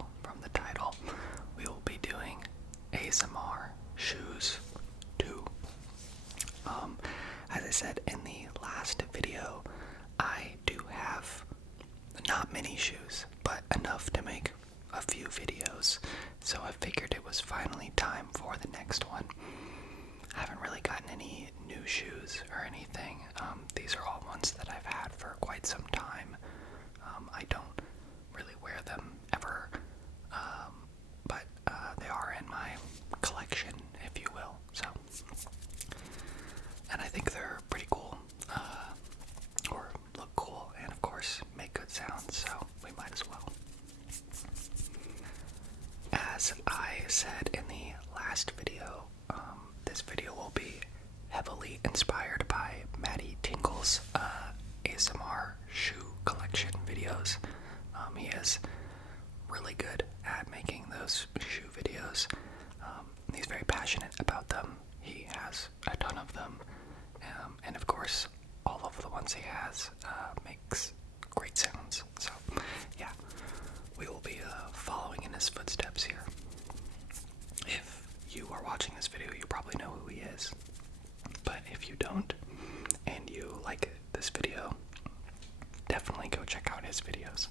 tell from the title, we will be doing ASMR shoes 2. As I said in the last video, I do have not many shoes, but enough to make a few videos, so I figured it was finally time for the next one. I haven't really gotten any new shoes or anything. These are all ones that I've had for quite some time. I don't really wear them ever, but they are in my collection, if you will. So, and I think they're pretty cool, or look cool, and of course make good sounds, so we might as well. As I said in the last video, this video will be heavily inspired by Maddie Tingle's ASMR shoe collection videos. He is really good at making those shoe videos. He's very passionate about them. He has a ton of them, and of course all of the ones he has makes great sounds. So yeah, we will be following in his footsteps here. If you are watching this video, you probably know who he is, but if you don't and you like this video, definitely go check out his videos.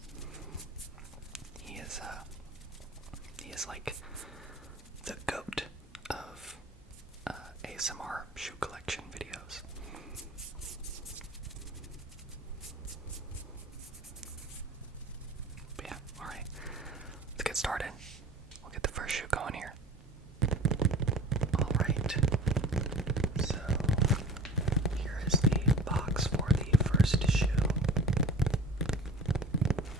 He is like the GOAT of ASMR shoe collection videos. But yeah, alright, let's get started. We'll get the first shoe going here. Alright, so here is the box for the first shoe.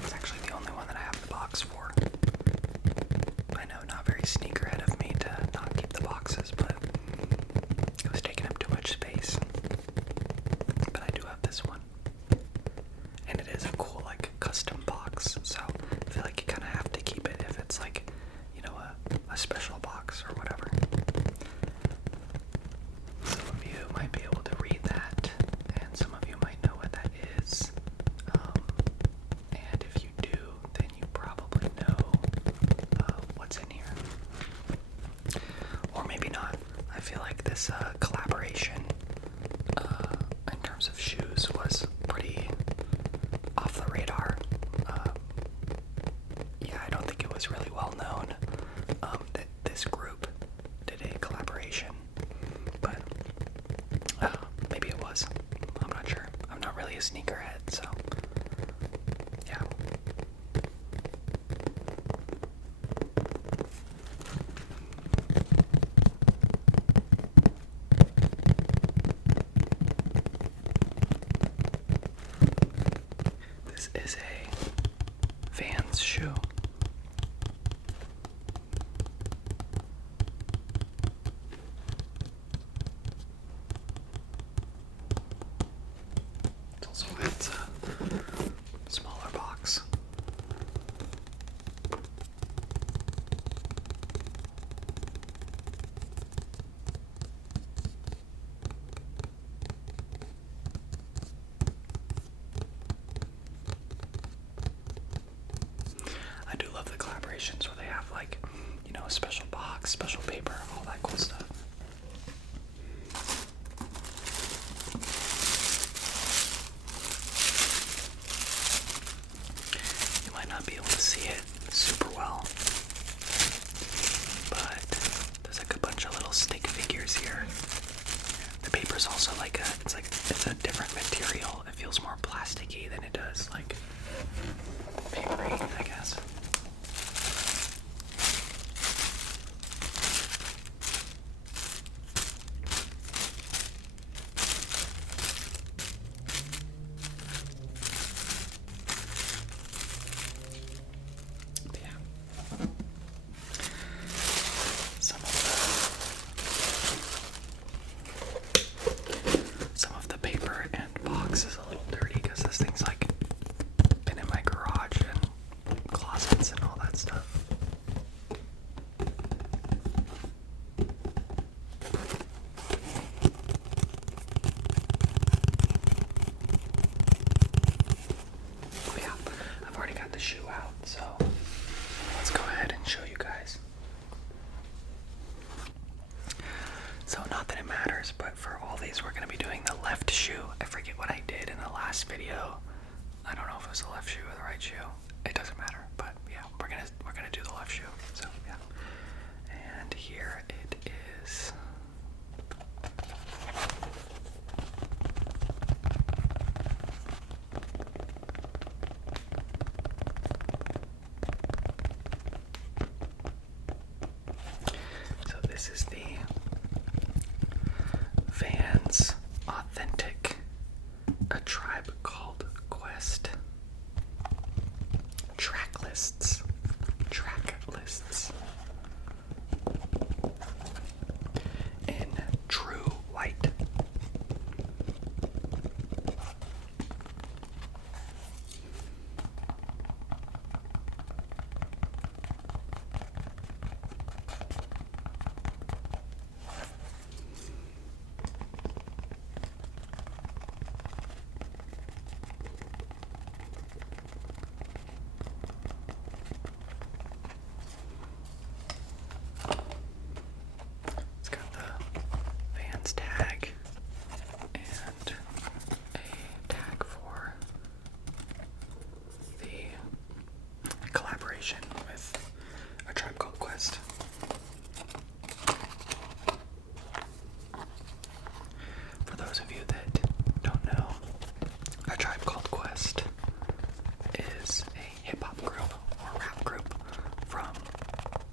It's actually the only one that I have the box for. I know, not very sneakerhead of me to not keep the boxes, but it was taking up too much space. But I do have this one. And it is a cool, like, custom box, so I feel like you kind of have to keep it if it's like, you know, a special box or whatever. Some of you might be able to read that, and some of you might know what that is. And if you do, then you probably know what's in here. Or maybe not. I feel like this collaboration in terms of shoes was pretty off the radar. Yeah, I don't think it was really well known that this group did a collaboration, but maybe it was. I'm not sure. I'm not really a sneakerhead, so yeah. This is a Vans shoe. It also has a smaller box. I do love the collaborations where they have, like, you know, a special box, special paper, all that cool stuff. You might not be able to see it super well, but there's like a bunch of little stick figures here. The paper's also like it's a different material. It feels more plasticky than it does like papery, I guess. last video, I don't know if it was the left shoe or the right shoe. It doesn't matter, but yeah, we're gonna do the left shoe. So yeah, and here it is. So this is the Vans Authentic, A Tribe Called Quest Tracklists. In true white. It's got the Vans tag and a tag for the collaboration with A Tribe Called Quest. For those of you that don't know, A Tribe Called Quest is a hip-hop group or rap group from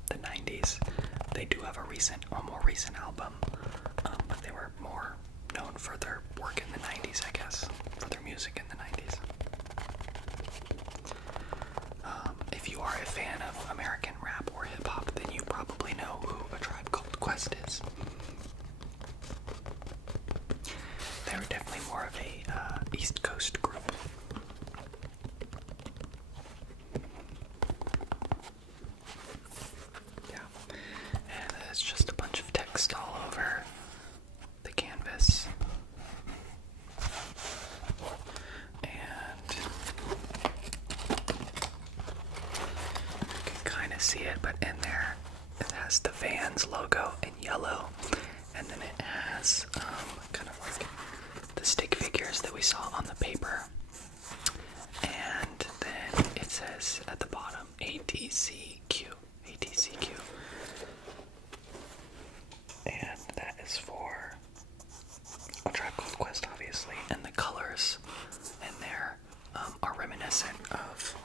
the 90s. They do have a more recent album, but they were more known for their work in the 90s, I guess, for their music in the 90s. If you are a fan of American rap or hip-hop, then you probably know who A Tribe Called Quest is. They were definitely more of a East Coast group. Yeah, and it's just a bunch of text all over the canvas. And you can kind of see it, but in there it has the Vans logo in yellow, and then it has kind of like the stick figures that we saw on the paper, and then it says at the bottom ATCQ. And that is for A Tribe Called Quest, obviously, and the colors in there are reminiscent of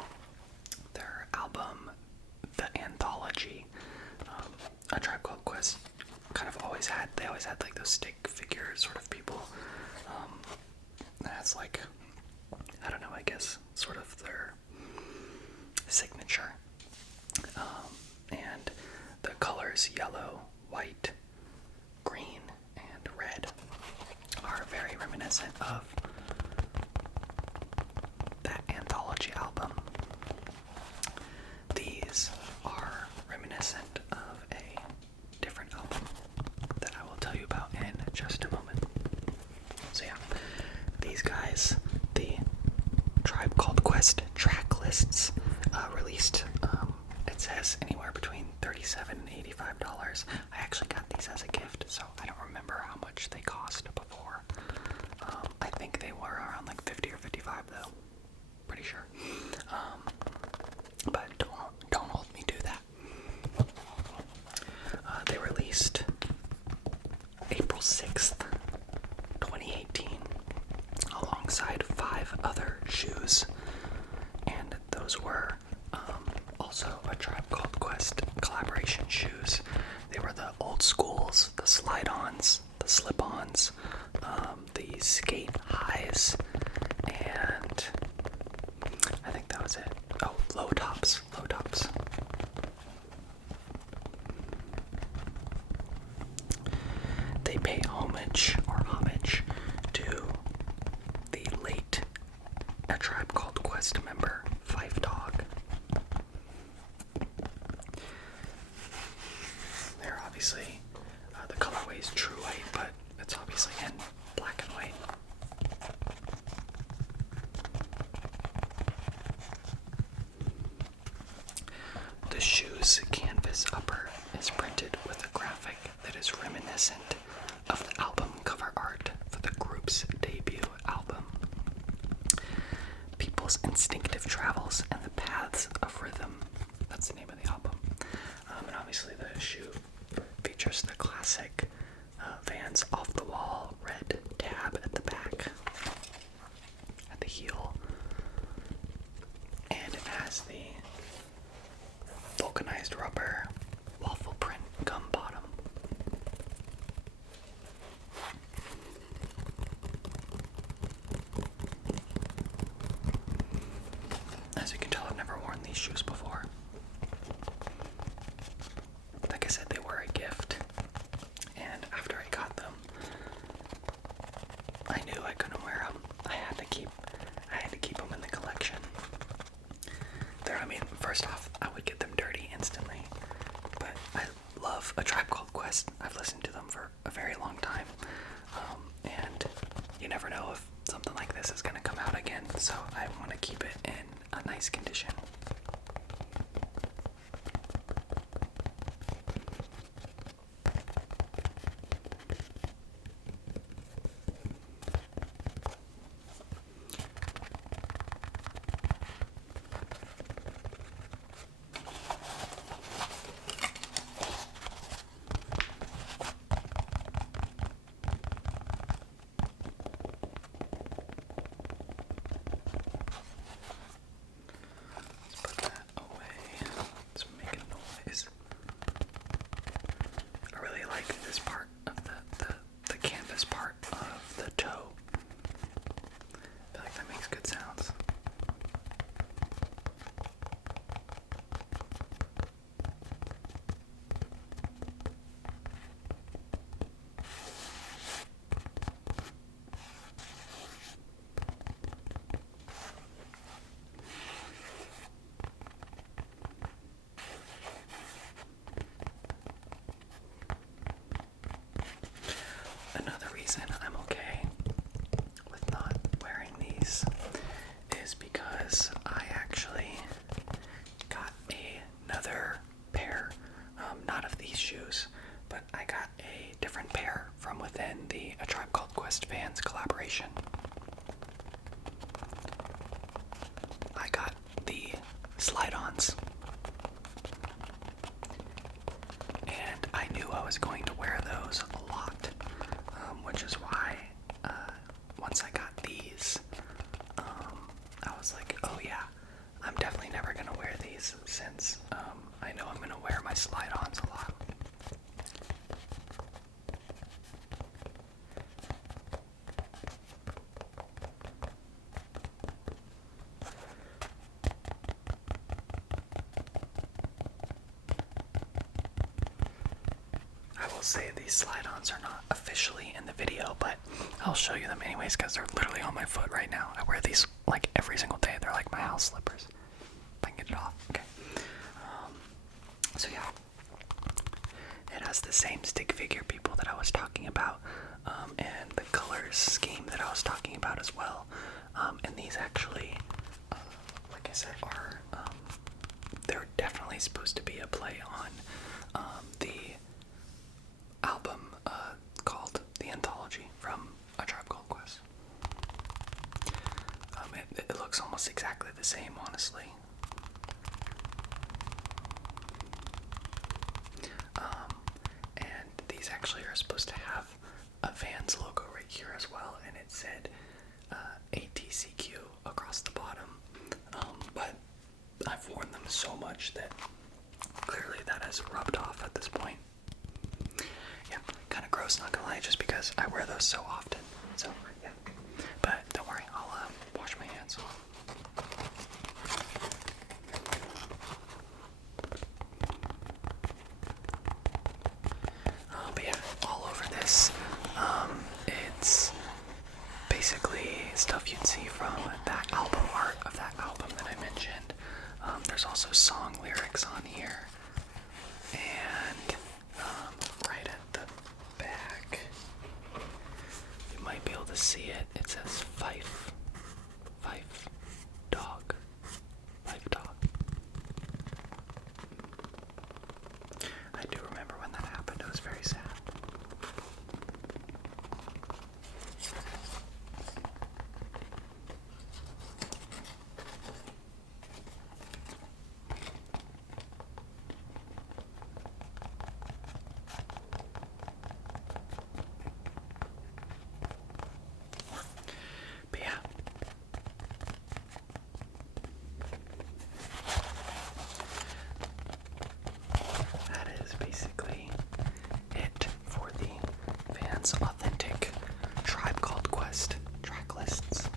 their album, The Anthology. A Tribe Called Quest they always had like those stick figure sort of people. That's like, I don't know, I guess sort of their signature. And the colors yellow, white, green, and red are very reminiscent of that Anthology album. These are reminiscent of a different album that I will tell you about in just a moment. So yeah, these guys, the Tribe Called Quest Tracklists, released, it says anywhere between $37 and $85. I actually got these as a gift, so I don't remember how much they cost before. I think they were around like $50 or $55 though. Pretty sure. But don't hold me to that. They released April 6th, 2018, alongside 5 other shoes, and those were also A Tribe Called Quest collaboration shoes. They were the old schools, the slide-ons, the slip-ons, the skate highs, and I think that was it. Oh, low tops. They pay homage to the late A Tribe Called Quest member, Fife Dog. They're obviously, the colorway is true white, but it's obviously in black and white. The shoe's canvas upper is printed with a graphic that is reminiscent of the album cover art for the group's debut album. Rhythm. That's the name of the album. And obviously the shoe features the classic Vans off-the-wall red tab at the back, at the heel. And it has the vulcanized rubber waffle print gum bottom. As you can tell, I've never worn these shoes before. Like I said, they were a gift, and after I got them, I knew I couldn't wear them. I had to keep them in the collection. First off, I would get them dirty instantly, but I love A Tribe Called Quest. I've listened to them for a very long time, and you never know if something like this is going to come out again, so I want to keep it in a nice condition. This part of the canvas part of the toe. I feel like that makes good sounds. Another reason I'm okay with not wearing these is because I actually got another pair, not of these shoes, but I got a different pair from within the A Tribe Called Quest Vans collaboration. I got the slide-ons, and I knew I was going to wear those a lot. Which is why, once I got these, I was like, oh yeah, I'm definitely never going to wear these since I know I'm going to wear my slide-ons a lot. I will say these slide-ons are not officially in the video, but I'll show you them anyways because they're literally on my foot right now. I wear these like every single day. They're like my house slippers. If I can get it off. Okay. So yeah, it has the same stick figure people that I was talking about, and the colors scheme that I was talking about as well. And these actually, like I said, are they're definitely supposed to be a play on the album called The Anthology from A Tribe Called Quest. It looks almost exactly the same, honestly. And these actually are supposed to have a Vans logo right here as well, and it said ATCQ across the bottom. But I've worn them so much that clearly that has rubbed off at this point. Yeah, kind of gross, not gonna lie, just because I wear those so often. So, yeah. But don't worry, I'll wash my hands. But yeah, all over this, it's basically stuff you'd see from that album art of that album that I mentioned. There's also song lyrics on here, and right at the back, you Dance authentic Tribe Called Quest track lists.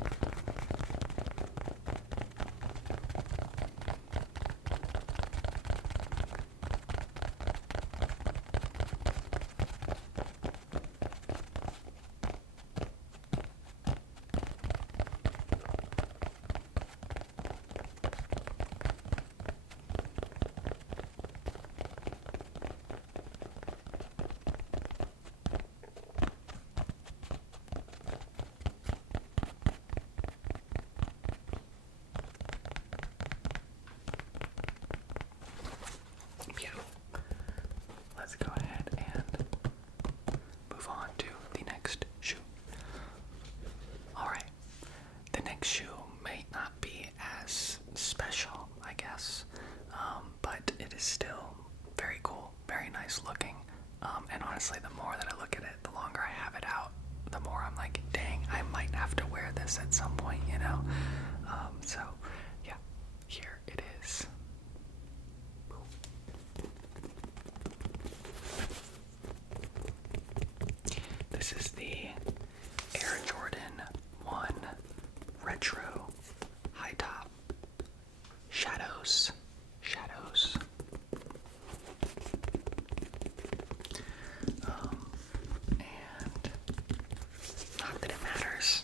Let's go ahead and move on to the next shoe. Alright, the next shoe may not be as special, I guess, but it is still very cool, very nice looking, and honestly, the more that I look at it, the longer I have it out, the more I'm like, dang, I might have to wear this at some point, you know? So, yeah, here it is. This is the Air Jordan 1 Retro High Top Shadows. And not that it matters.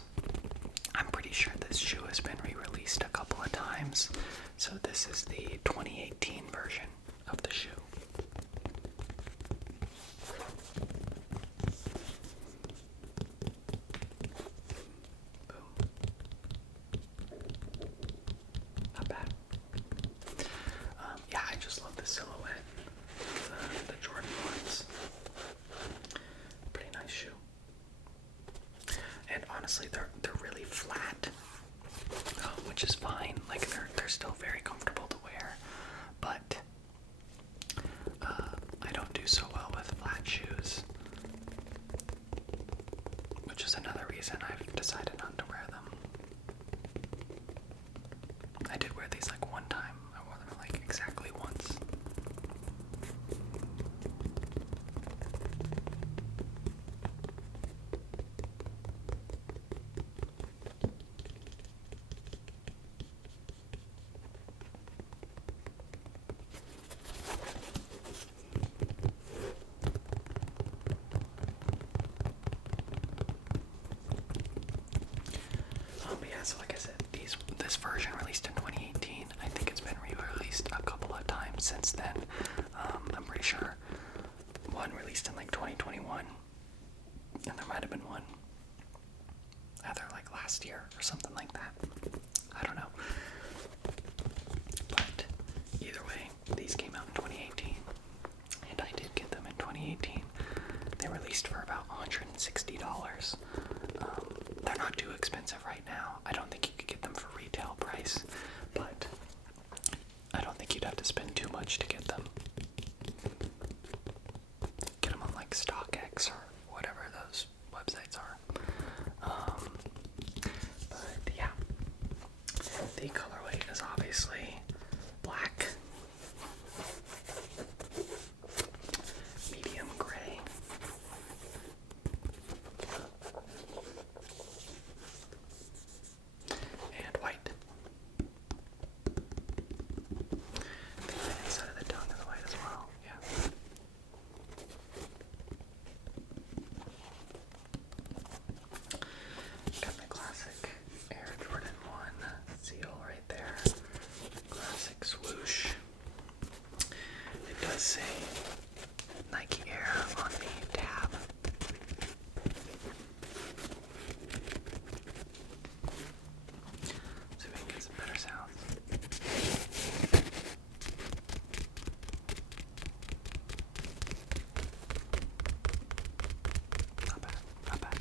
I'm pretty sure this shoe has been re-released a couple of times. So this is the 2018 version of the shoe. Not bad. Yeah, I just love the silhouette of the Jordan 1s. Pretty nice shoe. And honestly, they're really flat, which is fine. Like they're still very comfortable to wear, but I don't do so well with flat shoes, which is another reason I've decided not to wear them. I did wear these like one time. I wore them like exactly once. Yeah, so like I said, this version released in 2018. I think it's been re-released a couple of times since then. I'm pretty sure one released in like 2021, and there might have been one either like last year or something like that. I don't know. But either way, these came out in 2018, and I did get them in 2018. They released for about $160. They're not too expensive right now. I don't think you could get them for retail price, but I don't think you'd have to spend too much to get them. Get them on like StockX or whatever those websites are. But yeah, the colorway is obviously black, medium gray, and white. The inside of the tongue is white as well, yeah. Got the classic Air Jordan 1 seal right there. Classic swoosh. It does say Nike Air on the tab. So we can get some better sounds. Not bad, not bad.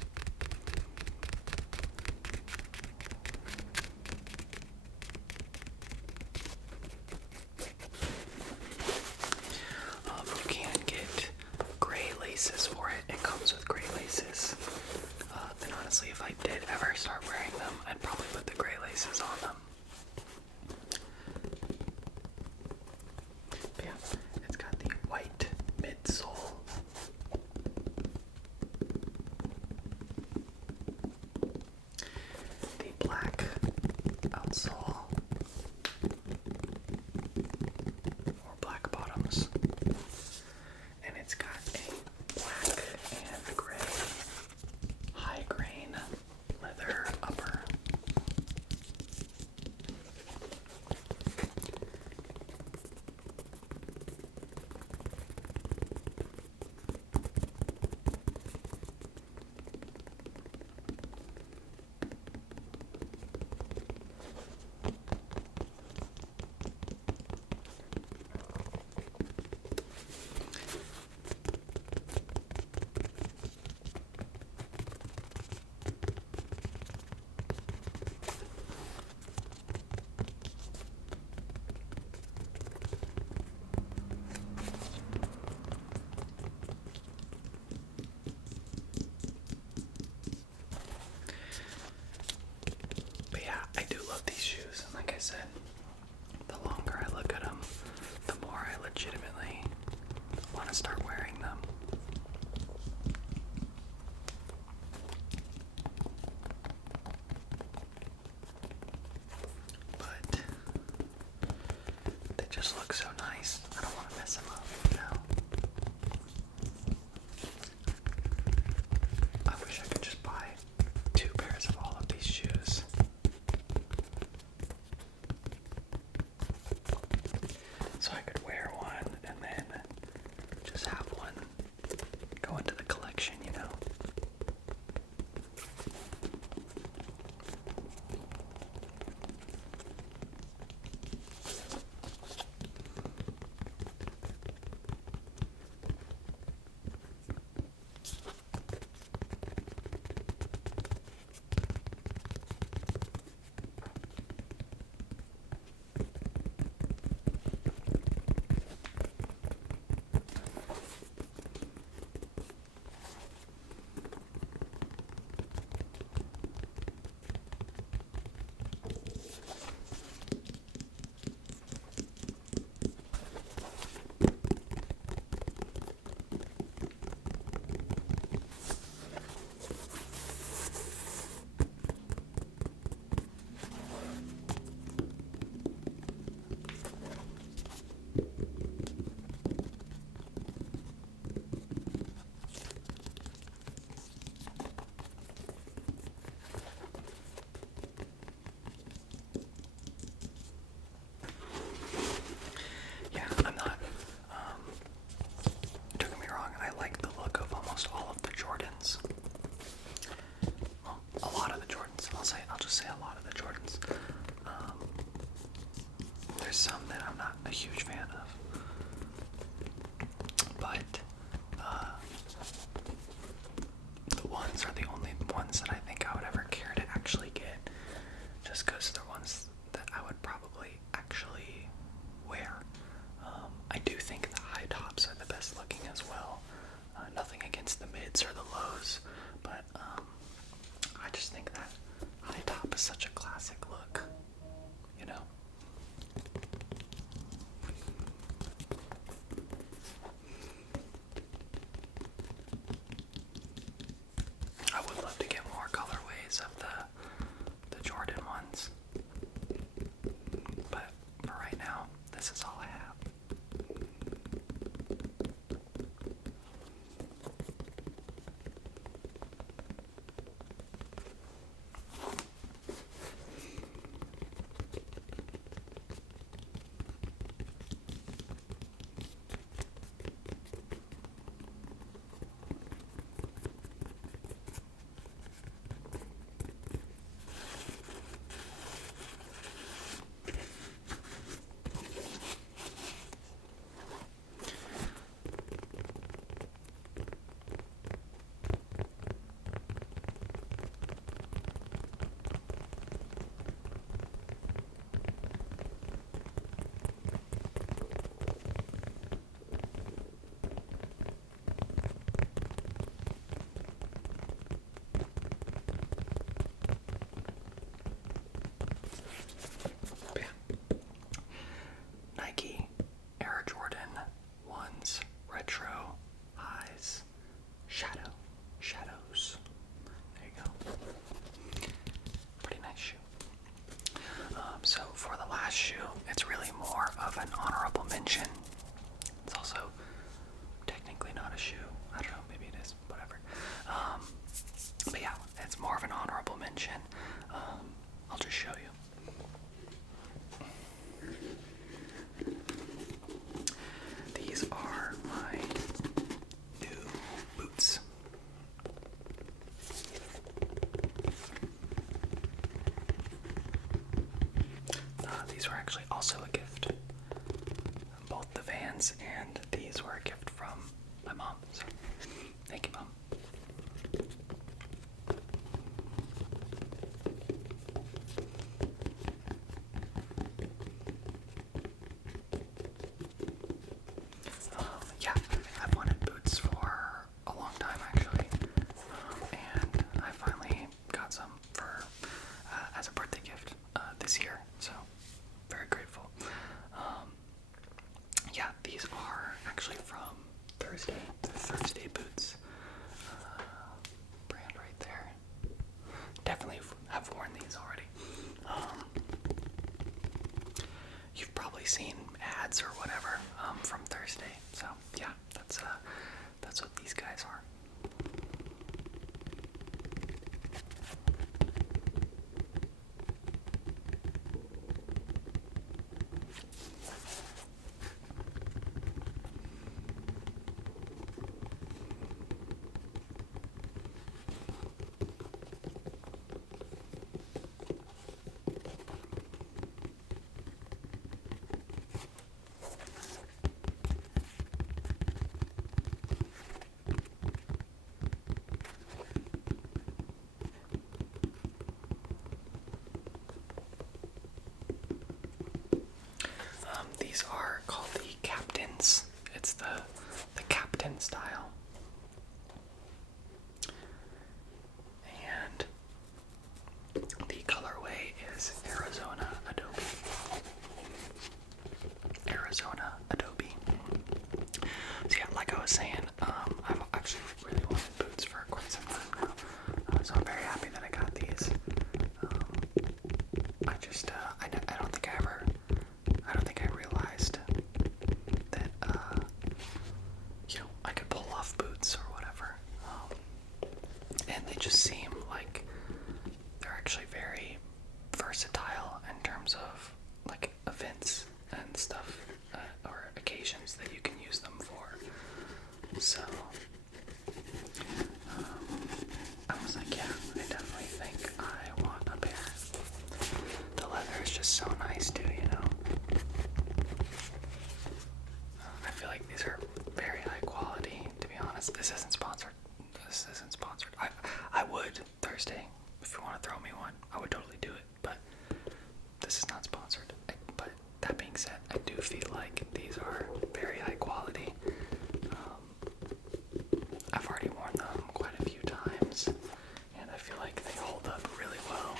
You can get gray laces for to start wearing them. But they just look so nice. I don't want to mess them up, you know? I wish I could just buy 2 pairs of all of these shoes. So I could wear one and then just have one go into the collection, you know? Some that I'm not a huge fan of, but the ones are the only ones that I think I would ever care to actually get, just because they're ones that I would probably actually wear. I do think the high tops are the best looking as well. Nothing against the mids or the lows, but I just think that high top is such a classic look, you know? I would love to get more colorways of the Jordan ones, but for right now, this is all I have. Nike Air Jordan 1s Retro Highs Shadows. There you go. Pretty nice shoe. So for the last shoe, it's really more of an honorable mention. It's also technically not a shoe. I don't know, maybe it is, whatever. But yeah, it's more of an honorable mention. I'll just show you. These are my new boots. These were actually also a gift. Both the Vans and these were a gift from my mom. So, thank you, Mom. Yeah, I've wanted boots for a long time actually, and I finally got some for as a birthday gift this year. So very grateful. So these guys are. These are called the Captains. It's the Captain style. And the colorway is Arizona Adobe. Arizona Adobe. So yeah, like I was saying, I've actually really wanted boots for quite some time now. So I'm very happy that I got these. I don't think I realized that, I could pull off boots or whatever. And they just seem like they're actually very versatile in terms of, like, events and stuff, or occasions that you can use them for. So, I was like, yeah, I definitely think I want a pair. The leather is just so nice too, I feel like these are very high quality, to be honest. This isn't sponsored. I would, Thursday, if you want to throw me one, I would totally do it, but this is not sponsored. But that being said, I do feel like these are very high quality. I've already worn them quite a few times, and I feel like they hold up really well.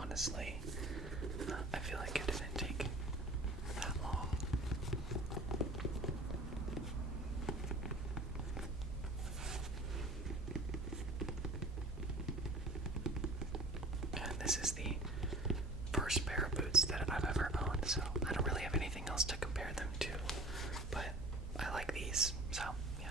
Honestly, I feel like it didn't take that long. And this is the first pair of boots that I've ever owned, so I don't really have anything else to compare them to, but I like these, so yeah.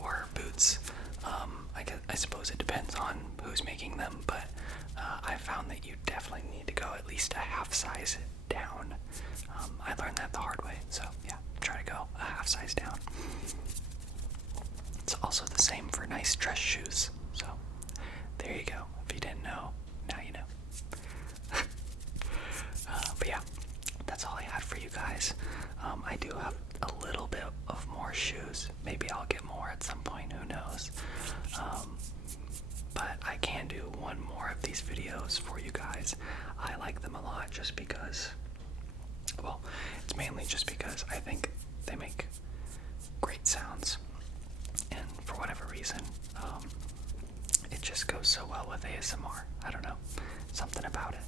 for boots. I suppose it depends on who's making them, but I found that you definitely need to go at least a half size down. I learned that the hard way, so yeah, try to go a half size down. It's also the same for nice dress shoes, so there you go. If you didn't know, now you know. But yeah, that's all I had for you guys. I do have a little bit of more shoes. Maybe I'll get more at some point, who knows. But I can do one more of these videos for you guys. I like them a lot just because, well, it's mainly just because I think they make great sounds. And for whatever reason, it just goes so well with ASMR. I don't know, something about it.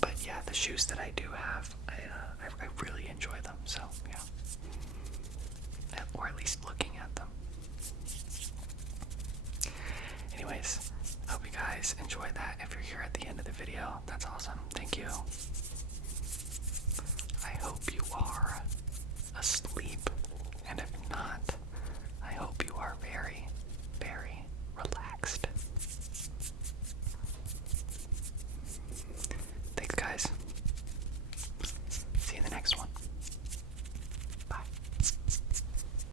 But yeah, the shoes that I do have, I really enjoy them. So